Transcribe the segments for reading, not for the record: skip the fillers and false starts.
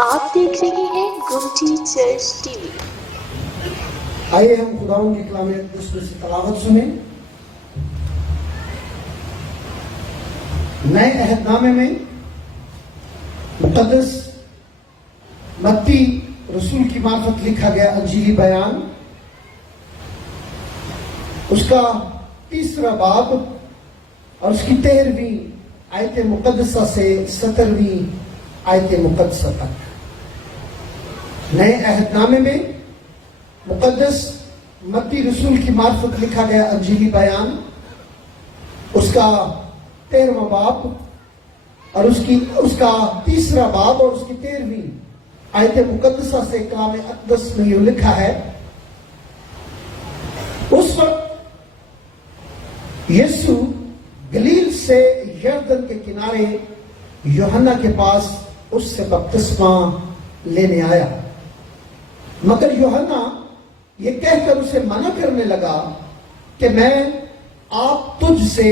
آپ دیکھ رہے ہیں گمٹی چرچ ٹی وی۔ آئیے ہم خداوند کے کلام مقدس میں سے تلاوت سنیں۔ نئے عہد نامے میں مقدس متی رسول کی معرفت لکھا گیا انجیلی بیان، اس کا 3 باب اور اس کی 13ویں آیت مقدسہ سے 17ویں آیت مقدسہ تک۔ نئے عہد نامے میں مقدس متی رسول کی معرفت لکھا گیا انجیلی بیان، اس کا 13واں باب اور اس کا 3 باب اور اس کی 13ویں آیت مقدسہ سے کلام اقدس میں یہ لکھا ہے: اس وقت یسوع گلیل سے یردن کے کنارے یوحنا کے پاس اس سے بپتسمہ لینے آیا، مگر یوحنا یہ کہہ کر اسے منع کرنے لگا کہ میں آپ تجھ سے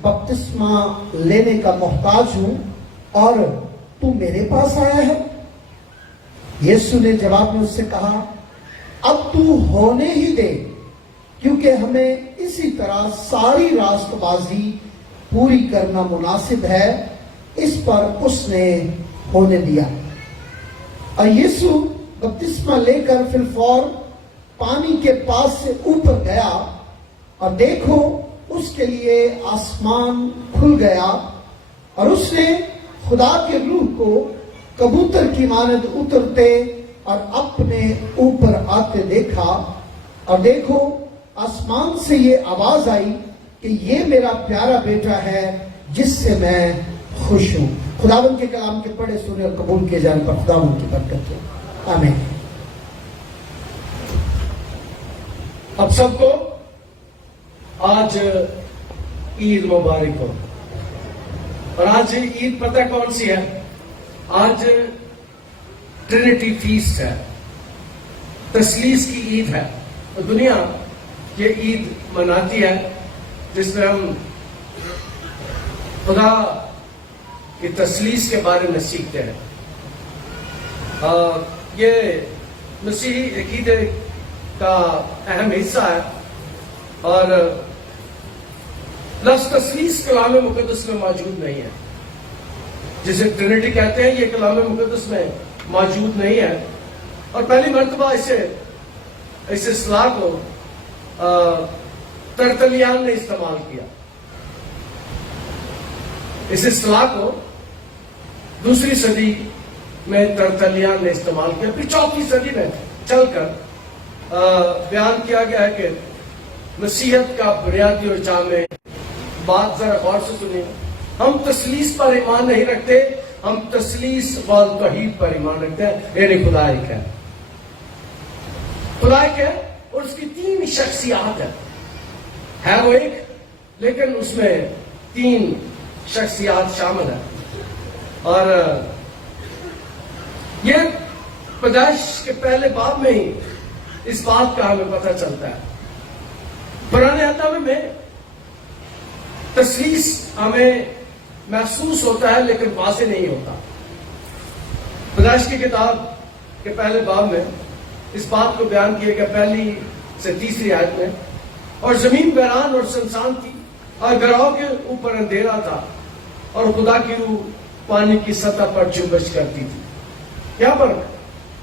بپتسمہ لینے کا محتاج ہوں اور تو میرے پاس آیا ہے۔ یسوع نے جواب میں اس سے کہا، اب تو ہونے ہی دے، کیونکہ ہمیں اسی طرح ساری راست بازی پوری کرنا مناسب ہے۔ اس پر اس نے ہونے دیا، اور یسوع بپتسمہ لے کر فی الفور پانی کے پاس سے اوپر گیا، اور دیکھو اس کے لیے آسمان کھل گیا، اور اس نے خدا کے روح کو کبوتر کی مانند اترتے اور اپنے اوپر آتے دیکھا، اور دیکھو آسمان سے یہ آواز آئی کہ یہ میرا پیارا بیٹا ہے جس سے میں خوش ہوں۔ خداوند کے کلام کے پڑھے سنے اور قبول کیے جانے پر خداوند کی برکت ہو، آمین۔ اب سب کو آج عید مبارک ہو۔ اور آج عید پتہ کون سی ہے؟ آج ٹرینٹی فیسٹ ہے، تثلیث کی عید ہے۔ اور دنیا یہ عید مناتی ہے جس میں ہم خدا کی تثلیث کے بارے میں سیکھتے ہیں۔ یہ مسیحی عقیدے کا اہم حصہ ہے، اور لفظ تثلیث کلام مقدس میں موجود نہیں ہے۔ جسے ٹرینٹی کہتے ہیں یہ کلام مقدس میں موجود نہیں ہے، اور پہلی مرتبہ اس اصطلاح کو ترتلیان نے استعمال کیا۔ اس اصطلاح کو 2 صدی میں ترتلیان نے استعمال کیا، پھر 4 صدی میں چل کر بیان کیا گیا ہے کہ مسیحیت کا بنیادی اور جامع بات ذرا غور سے سنیے، ہم تثلیث پر ایمان نہیں رکھتے، ہم تثلیث والتوحید پر ایمان رکھتے ہیں، یعنی خدا ایک ہے۔ خدا ایک ہے اور اس کی 3 شخصیات ہے وہ ایک، لیکن اس میں 3 شخصیات شامل ہیں۔ اور یہ پیدائش کے پہلے باب میں ہی اس بات کا ہمیں پتہ چلتا ہے۔ پرانے عہد نامے میں تثلیث ہمیں محسوس ہوتا ہے لیکن واضح نہیں ہوتا۔ پیدائش کی کتاب کے پہلے باب میں اس بات کو بیان کیا گیا 1 سے 3 آیت میں، اور زمین ویران اور سنسان تھی، اور گراہوں کے اوپر اندھیرا تھا، اور خدا کی روح پانی کی سطح پر جنبش کرتی تھی۔ یہاں پر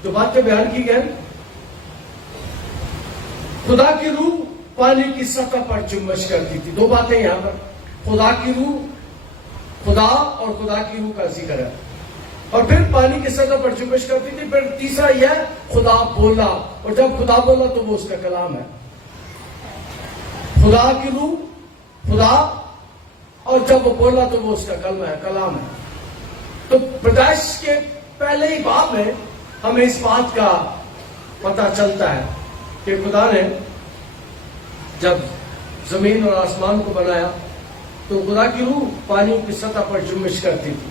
جو باتیں بیان کی گئی، خدا کی روح پانی کی سطح پر جنبش کرتی تھی، 2 باتیں یہاں پر، خدا کی روح، خدا اور خدا کی روح کا ذکر ہے، اور پھر پانی کی سطح پر جنبش کرتی تھی۔ پھر تیسرا یہ ہے خدا بولا، اور جب خدا بولا تو وہ اس کا کلام ہے۔ خدا کی روح، خدا، اور جب وہ بولا تو وہ اس کا کلام ہے۔ تو پیدائش کے پہلے ہی باب میں ہمیں اس بات کا پتہ چلتا ہے کہ خدا نے جب زمین اور آسمان کو بنایا تو خدا کی روح پانی کی سطح پر جنبش کرتی تھی،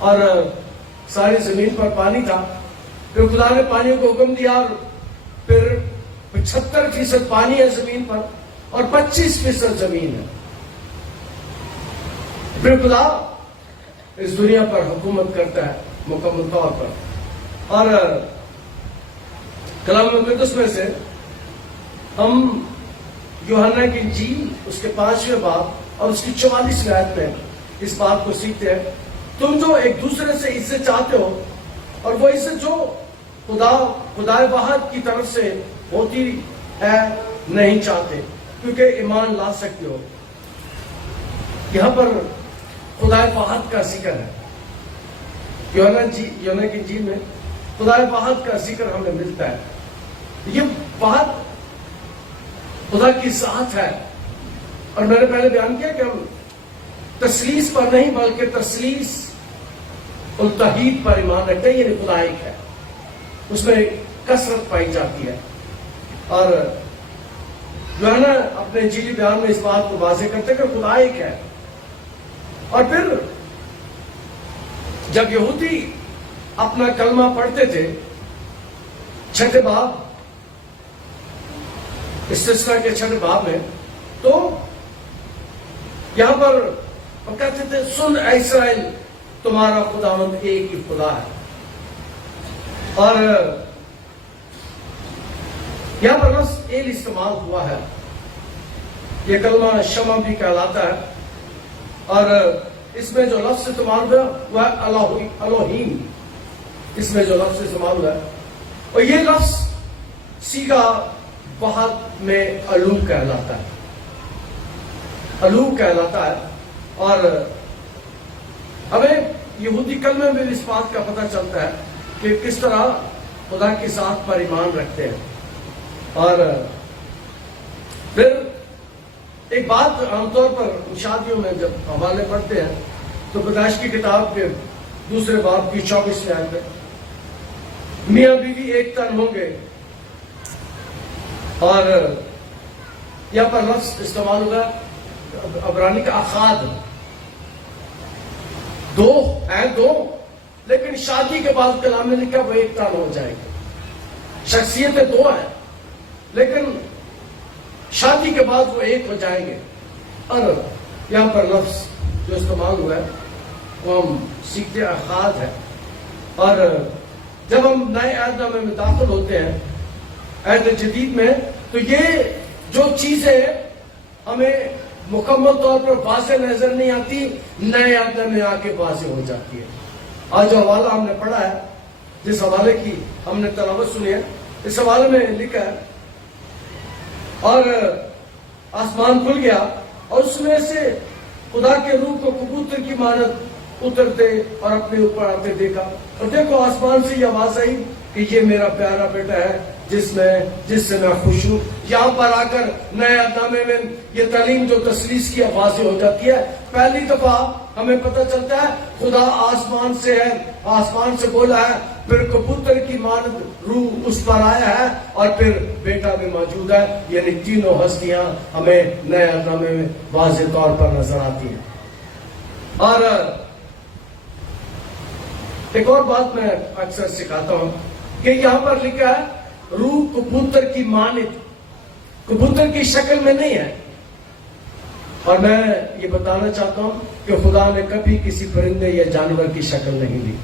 اور ساری زمین پر پانی تھا۔ پھر خدا نے پانی کو حکم دیا، اور پھر 75% پانی ہے زمین پر اور 25% زمین ہے۔ پھر خدا اس دنیا پر حکومت کرتا ہے مکمل طور پر، اور کلام مقدس میں سے ہم یوحنا کی انجیل اس کے 5ویں باب اور اس کی 44ویں آیت میں اس بات کو سیکھتے ہیں. تم جو ایک دوسرے سے عزت چاہتے ہو اور وہ عزت جو خدا واحد کی طرف سے ہوتی ہے نہیں چاہتے کیونکہ ایمان لا سکتے ہو. یہاں پر خدا واحد کا ذکر ہے. یوحنا کی انجیل میں خدا واحد کا ذکر ہمیں ملتا ہے. یہ واحد خدا کی ذات ہے. اور میں نے پہلے بیان کیا کہ ہم تثلیث پر نہیں بلکہ تثلیث التوحید پر ایمان رکھتے ہیں. یعنی خدا ایک ہے, اس میں کثرت پائی جاتی ہے. اور یوحنا اپنے انجیلی بیان میں اس بات کو واضح کرتے کہ خدا ایک ہے. اور پھر جب یہودی اپنا کلمہ پڑھتے تھے 6 باب, استثنا کے 6 باب میں, تو یہاں پر وہ کہتے تھے سن اے اسرائیل تمہارا خداوند ایک ہی خدا ہے. اور یہاں پر لفظ ایل استعمال ہوا ہے. یہ کلمہ شمع بھی کہلاتا ہے. اور اس میں جو لفظ استعمال ہوا وہ ہے الوہیم. اس میں جو لفظ استعمال ہوا ہے اور یہ لفظ سیگا وحد میں الو کہلاتا ہے. الو کہلاتا ہے. اور ہمیں یہودی کلمے میں اس بات کا پتہ چلتا ہے کہ کس طرح خدا کی ذات پر ایمان رکھتے ہیں. اور پھر ایک بات عام طور پر شادیوں میں جب حوالے پڑھتے ہیں تو پیدائش کی کتاب کے 2 باب کی 24ویں آیت میں میاں بیوی ایک تن ہوں گے. اور یہاں پر لفظ استعمال ہوگا عبرانی کا اخاد, دو ہیں دو, لیکن شادی کے بعد کلام میں لکھا وہ ایک تن ہو جائے گا. شخصیتیں 2 ہیں لیکن شادی کے بعد وہ ایک ہو جائیں گے. اور یہاں پر لفظ جو استعمال ہوا ہے وہ ہم سیکھتے اخاد ہے. اور جب ہم نئے عہد نامے میں داخل ہوتے ہیں عہد جدید میں, تو یہ جو چیزیں ہمیں مکمل طور پر واضح نظر نہیں آتی نئے عہد میں آ کے واضح ہو جاتی ہے. آج جو حوالہ ہم نے پڑھا ہے, جس حوالے کی ہم نے تلاوت سنی ہے, اس حوالے میں لکھا ہے اور آسمان کھل گیا اور اس میں سے خدا کے روح کو کبوتر کی مانند اترتے اور اپنے اوپر آتے دیکھا. اور دیکھو آسمان سے یہ آواز آئی کہ یہ میرا پیارا بیٹا ہے جس سے میں خوش ہوں. یہاں پر آ کر نئے عہد نامے میں یہ تعلیم جو تثلیث کی واضح ہو جاتی ہے. پہلی دفعہ ہمیں پتہ چلتا ہے خدا آسمان سے ہے, آسمان سے بولا ہے, پھر کبوتر کی مانند روح اس پر آیا ہے اور پھر بیٹا بھی موجود ہے. یعنی تینوں ہستیاں ہمیں نئے عہد نامے میں واضح طور پر نظر آتی ہیں. اور ایک اور بات میں اکثر سکھاتا ہوں کہ یہاں پر لکھا ہے روح کبوتر کی مانند, کبوتر کی شکل میں نہیں ہے. اور میں یہ بتانا چاہتا ہوں کہ خدا نے کبھی کسی پرندے یا جانور کی شکل نہیں لی.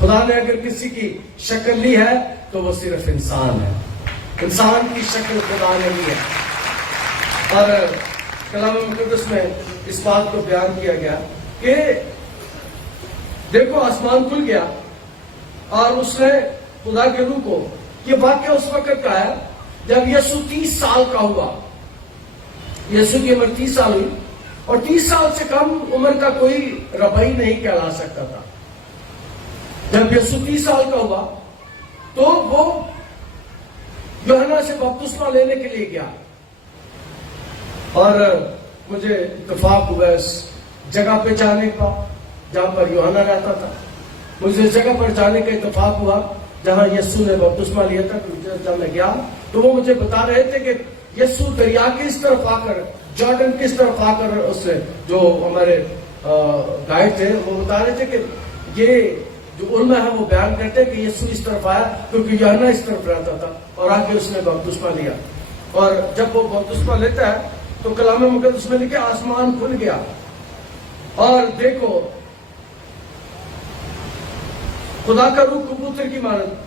خدا نے اگر کسی کی شکل لی ہے تو وہ صرف انسان ہے. انسان کی شکل خدا نے لی ہے. اور کلام مقدس میں اس بات کو بیان کیا گیا کہ دیکھو آسمان کھل گیا اور اس نے خدا کے روح کو, یہ واقعہ اس وقت کا ہے جب یسوع 30 سال کا ہوا. یسوع کی عمر 30 سال ہوئی اور 30 سال سے کم عمر کا کوئی ربی نہیں کہلا سکتا تھا. جب یسوع 30 سال کا ہوا تو وہ یوحنا سے بپتسمہ لینے کے لیے گیا. اور مجھے اتفاق ہوا اس جگہ پہ جانے کا جہاں پر یوحنا رہتا تھا. مجھے اس جگہ پر جانے کا اتفاق ہوا جہاں یسوع نے بپتسمہ لیا تھا. جب میں گیا تو وہ مجھے بتا رہے تھے کہ یسوع دریا کے اس طرف آ کر, جارڈن کی اس طرف آ کر, اس سے جو ہمارے گائیڈ تھے وہ بتا رہے تھے کہ یہ جو علماء ہے وہ بیان کرتے کہ یسوع اس طرف آیا کیونکہ یوحنا اس طرف رہتا تھا اور آ کے اس نے بپتسمہ لیا. اور جب وہ بپتسمہ لیتا ہے تو کلام مقدس میں لکھا آسمان کھل گیا اور دیکھو خدا کا روح کبوتر کی مانند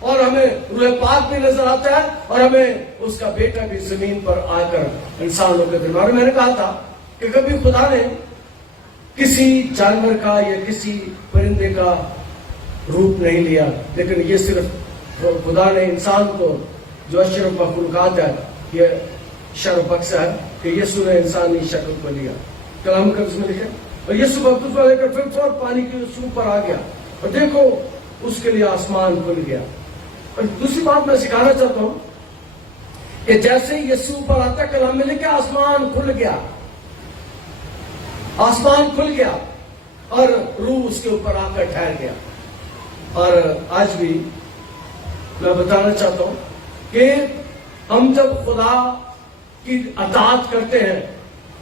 اور ہمیں روح پاک بھی نظر آتا ہے اور ہمیں اس کا بیٹا بھی زمین پر آ کر انسانوں کے درمیان. میں نے کہا تھا کہ کبھی خدا نے کسی جانور کا یا کسی پرندے کا روپ نہیں لیا, لیکن یہ صرف خدا نے انسان کو جو اشرف مخلوقات ہے یہ شرف بخشا ہے کہ یسوع نے انسانی شکل کو لیا. کلام کا میں لکھا اور یسوع بپتسمہ لے کر پھر فوراً پانی کے سو پر آ گیا اور دیکھو اس کے لیے آسمان کھل گیا. اور دوسری بات میں سکھانا چاہتا ہوں کہ جیسے یسوع پر آتا کلام میں لکھا آسمان کھل گیا, آسمان کھل گیا اور روح اس کے اوپر آ کر ٹھہر گیا. اور آج بھی میں بتانا چاہتا ہوں کہ ہم جب خدا کی اطاعت کرتے ہیں,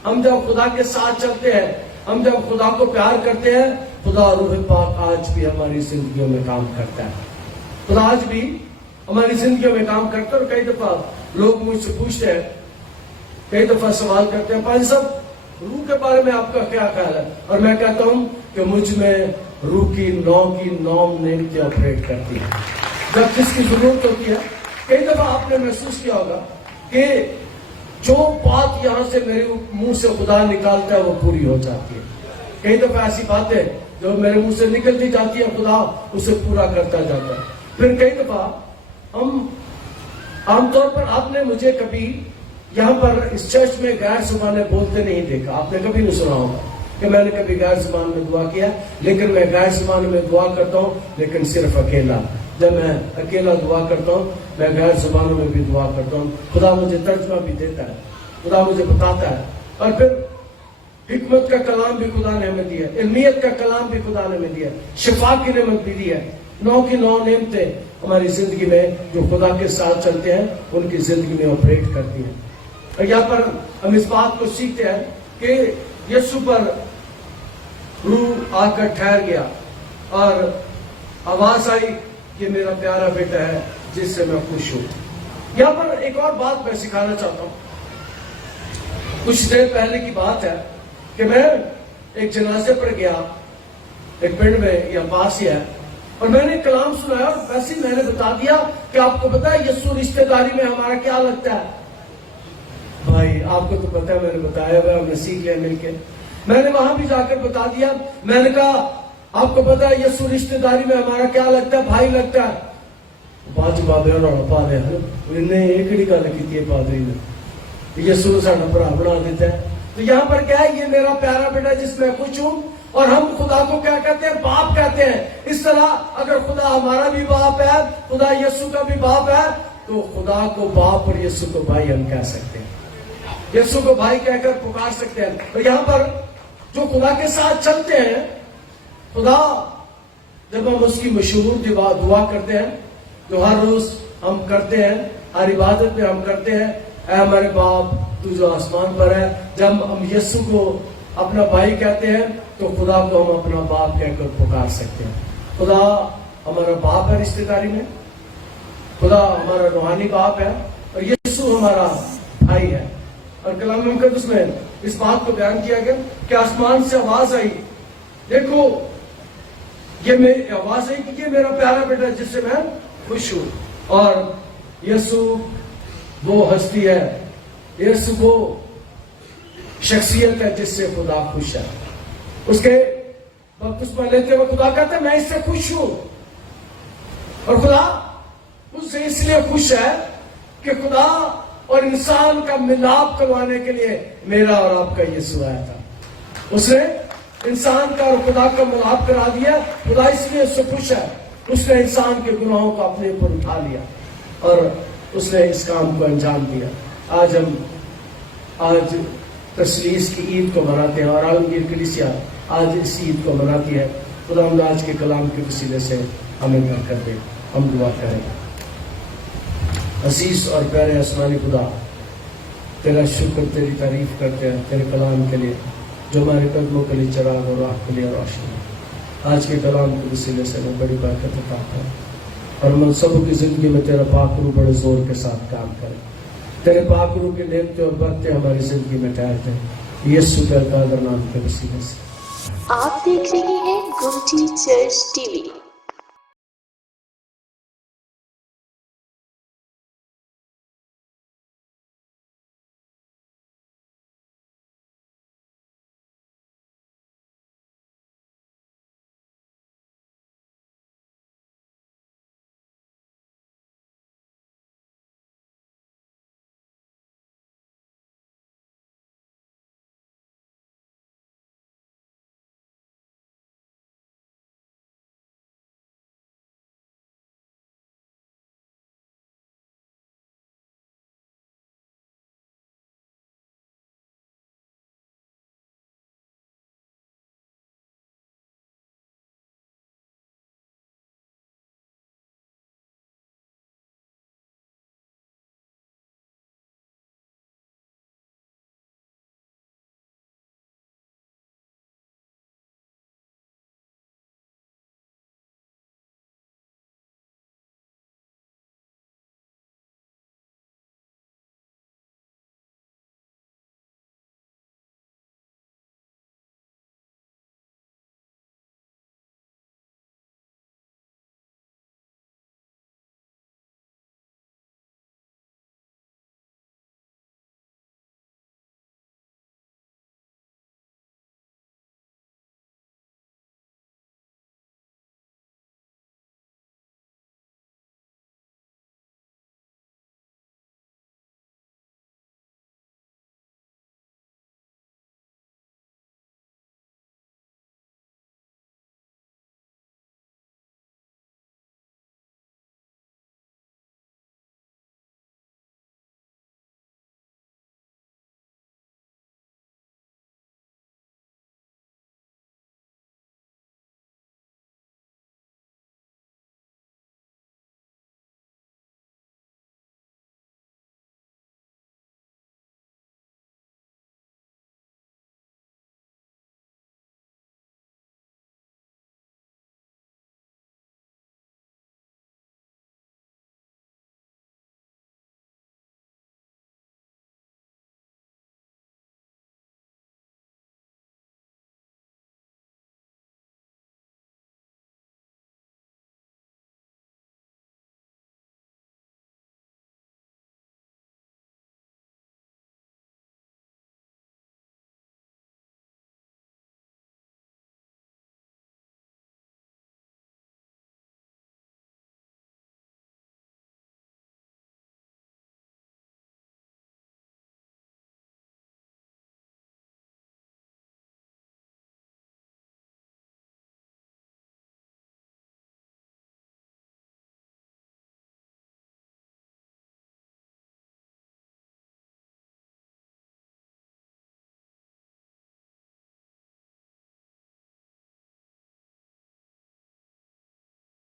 ہم جب خدا کے ساتھ چلتے ہیں, ہم جب خدا کو پیار کرتے ہیں, خدا روح پاک آج بھی ہماری زندگیوں میں کام کرتا ہے. خدا آج بھی ہماری زندگیوں میں کام کرتا ہے. اور کئی دفعہ لوگ مجھ سے پوچھتے ہیں, کئی دفعہ سوال کرتے ہیں, پانچ صاحب روح کے بارے میں آپ کا کیا خیال ہے؟ اور میں کہتا ہوں کہ مجھ میں روح کی 9 نعمتیں آپریٹ کرتی ہیں جب جس کی ضرورت ہوتی ہے. کئی دفعہ آپ نے محسوس کیا ہوگا کہ جو بات یہاں سے میرے منہ سے خدا نکالتا ہے وہ پوری ہو جاتی ہے. کئی دفعہ ایسی باتیں جو میرے منہ سے نکلتی جاتی ہے خدا اسے پورا کرتا جاتا ہے. پھر کئی دفعہ ہم عام طور پر, آپ نے مجھے کبھی یہاں پر اس چرچ میں غیر زبانیں بولتے نہیں دیکھا. آپ نے کبھی نہیں سنا ہوگا کہ میں نے کبھی غیر زبان میں دعا کیا, لیکن میں غیر زبان میں دعا کرتا ہوں, لیکن صرف اکیلا. جب میں اکیلا دعا کرتا ہوں میں غیر زبانوں میں بھی دعا کرتا ہوں. خدا مجھے ترجمہ بھی دیتا ہے, خدا مجھے بتاتا ہے. اور پھر حکمت کا کلام بھی خدا نے ہمیں دیا, علمیت کا کلام بھی خدا نے ہمیں دیا, شفا کی نعمت بھی دی ہے. 9 کی 9 نعمتیں ہماری زندگی میں جو خدا کے ساتھ چلتے ہیں ان کی زندگی میں آپریٹ کرتی ہیں. اور یہاں پر ہم اس بات کو سیکھتے ہیں کہ یسوع پر روح آ کر ٹھہر گیا اور آواز آئی کہ میرا پیارا بیٹا ہے جس سے میں خوش ہوں. یہاں پر ایک اور بات میں سکھانا چاہتا ہوں. کچھ دیر پہلے کی بات ہے کہ میں ایک جنازے پر گیا ایک پنڈ میں یا پاس ہی ہے, اور میں نے کلام سنایا اور ویسے میں نے بتا دیا کہ آپ کو پتا ہے یسوع رشتہ داری میں ہمارا کیا لگتا ہے. بھائی آپ کو تو پتا ہے, میں نے بتایا ہوا, ہم نے سیکھ لیا مل کے. میں نے وہاں بھی جا کر بتا دیا, میں نے کہا آپ کو پتا ہے یسوع رشتہ داری میں ہمارا کیا لگتا ہے, بھائی لگتا ہے. بعد بابے پا لیا انہیں ایک گل کی پادری نے, یسوع ساڈا بھرا بنا دیتا ہے. تو یہاں پر کیا ہے, یہ میرا پیارا بیٹا جس میں خوش ہوں. اور ہم خدا کو کیا کہتے ہیں, باپ کہتے ہیں. اس طرح اگر خدا ہمارا بھی باپ ہے, خدا یسوع کا بھی باپ ہے, تو خدا کو باپ اور یسوع کو بھائی ہم کہہ سکتے ہیں, یسوع کو بھائی کہہ کر پکار سکتے ہیں. اور یہاں پر جو خدا کے ساتھ چلتے ہیں, خدا جب ہم اس کی مشہور دعا کرتے ہیں جو ہر روز ہم کرتے ہیں, ہر عبادت میں ہم کرتے ہیں, اے ہمارے باپ تو جو آسمان پر ہے, جب ہم یسوع کو اپنا بھائی کہتے ہیں تو خدا کو ہم اپنا باپ کہہ کر پکار سکتے ہیں. خدا ہمارا باپ ہے رشتہ داری میں, خدا ہمارا روحانی باپ ہے, اور یسوع ہمارا بھائی ہے. اور کلام مقدس میں اس بات کو بیان کیا گیا کہ آسمان سے آواز آئی, دیکھو یہ میری آواز آئی کہ یہ میرا پیارا بیٹا جس سے میں خوش ہوں. اور یسوع وہ ہستی ہے, یسوع وہ شخصیت ہے جس سے خدا خوش ہے. اس کے بپتسمہ لیتے ہوئے خدا کہتا ہے میں اس سے خوش ہوں. اور خدا اس سے اس لیے خوش ہے کہ خدا اور انسان کا ملاپ کروانے کے لیے میرا اور آپ کا یسوع آیا تھا. اس نے انسان کا اور خدا کا ملاپ کرا دیا. خدا اس لیے اس سے خوش ہے, اس نے انسان کے گناہوں کو اپنے اوپر اٹھا لیا اور اس نے اس کام کو انجام دیا. آج تسلیس کی عید کو مناتے ہیں اور عالمگیر کلیسیا آج اس عید کو مناتی ہے. خدا ہم آج کے کلام کے وسیلے سے ہمیں برکت دے. ہم دعا کریں. عزیز اور پیارے آسمانی خدا, تیرا شکر, تیری تعریف کرتے ہیں تیرے کلام کے لیے جو ہمارے قدموں کے لیے چراغ اور راہ کے لیے روشنی. آج کے کلام کے وسیلے سے ہمیں بڑی برکت عطا کر, اور ہم سب کی زندگی میں تیرا پاک روح بڑے زور کے ساتھ کام کرے. تیرے پاک روح کی نعمتیں اور برکتیں ہماری زندگی میں ٹھہرتے ہیں یسوع کے القادر نام کے وسیلے سے. آپ دیکھ رہے ہیں گمٹی چرچ ٹی وی.